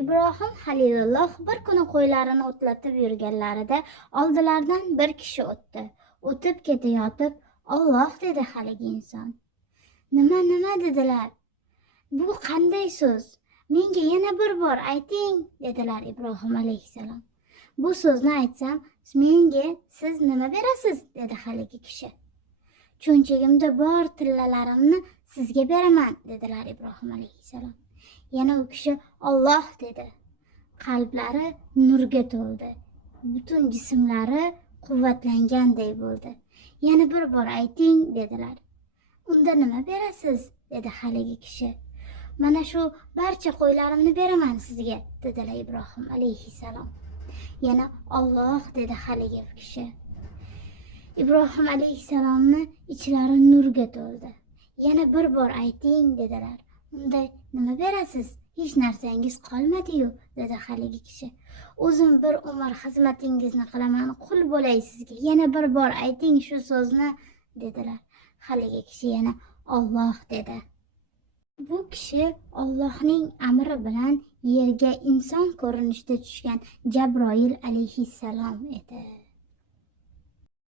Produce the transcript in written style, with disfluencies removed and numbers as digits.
Ibrohim Halilulloh bir kuni qo'ylarini o'tlatib yurganlarida oldilaridan bir kishi o'tdi. O'tib ketayotib, "Alloh" dedi haligi inson. Nima dedilar. "Bu qanday so'z? Menga yana bir bor ayting" dedilar Ibrohim alayhissalom. "Bu so'zni aytsam, menga siz nima berasiz?" dedi haligi kishi. "Cho'nchagimda bor tillalarimni sizga beraman" dedilar Ibrohim alayhissalom. Yana u kishi "Alloh" dedi. Qalblari nurga to'ldi. Butun jismlari quvvatlanganday bo'ldi. "Yana bir bor ayting" dedilar. "Unda nima berasiz?" dedi haligi kishi. "Mana shu barcha qo'ylarimni beraman sizga" dedilar Ibrohim alayhissalom. Yana "Alloh" dedi haligi kishi. Ibrohim alayhissalomni ichlari nurga to'ldi. "Yana bir bor ayting" dedilar. "Unda nima berasiz? Hech narsangiz qolmadi-yu" dedi haligi kishi. "O'zim bir umr xizmatingizni qilaman, qul bo'lay sizga. Yana bir bor ayting shu so'zni" dedilar. Haligi kishi yana "Alloh" dedi. Bu kishi Allohning amri bilan yerga inson ko'rinishida tushgan Jabroil alayhissalom edi.